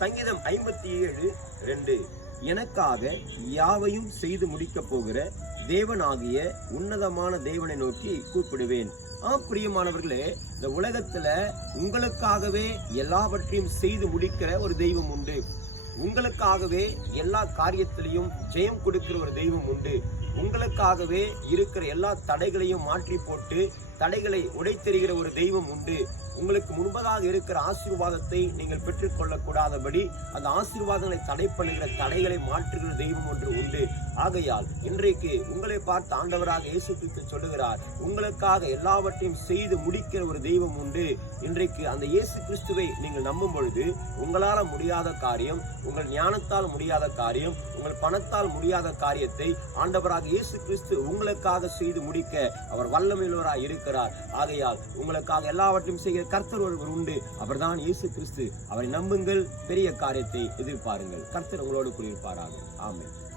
சங்கீதம் ஐம்பத்தி ஏழு ரெண்டு. எனக்காக யாவையும் செய்து முடிக்கப் போகிற தேவனாகிய உன்னதமான தேவனை நோக்கி கூப்பிடுவேன். ஆம் பிரியமானவர்களே இந்த உலகத்துல உங்களுக்காகவே எல்லாவற்றையும் செய்து முடிக்கிற ஒரு தெய்வம் உண்டு. உங்களுக்காகவே எல்லா காரியத்திலையும் ஜெயம் கொடுக்கிற ஒரு தெய்வம் உண்டு. உங்களுக்காகவே இருக்கிற எல்லா தடைகளையும் மாற்றி போட்டு தடைகளை உடைத்தெறிகிற ஒரு தெய்வம் உண்டு. உங்களுக்கு முன்பதாக இருக்கிற ஆசீர்வாதத்தை நீங்கள் பெற்றுக்கொள்ள கூடாதபடி அந்த ஆசீர்வாதங்களை தடை பண்ணுகிற தடைகளை மாற்றுகிற தெய்வம் ஒன்று உண்டு. ஆகையால் இன்றைக்கு உங்களை பார்த்து ஆண்டவராக இயேசு கிறிஸ்து சொல்லுகிறார் உங்களுக்காக எல்லாவற்றையும் செய்து முடிக்கிற ஒரு தெய்வம் உண்டு. இன்றைக்கு அந்த இயேசு கிறிஸ்துவை நீங்கள் நம்பும் பொழுது உங்களால முடியாத காரியம் உங்கள் ஞானத்தால் முடியாத காரியம் உங்கள் பணத்தால் முடியாத காரியத்தை ஆண்டவராக இயேசு கிறிஸ்து உங்களுக்காக செய்து முடிக்க அவர் வல்லமையுள்ளவராக இருக்கிறார் ஆகையால் உங்களுக்காக எல்லாவற்றையும் செய்கிற கர்த்தர் ஒருவர் உண்டு. அவர்தான் இயேசு கிறிஸ்து. அவரை நம்புங்கள் பெரிய காரியத்தை எதிர்பாருங்கள். கர்த்தர் உங்களோடு கூறியிருப்பாராக ஆமாம்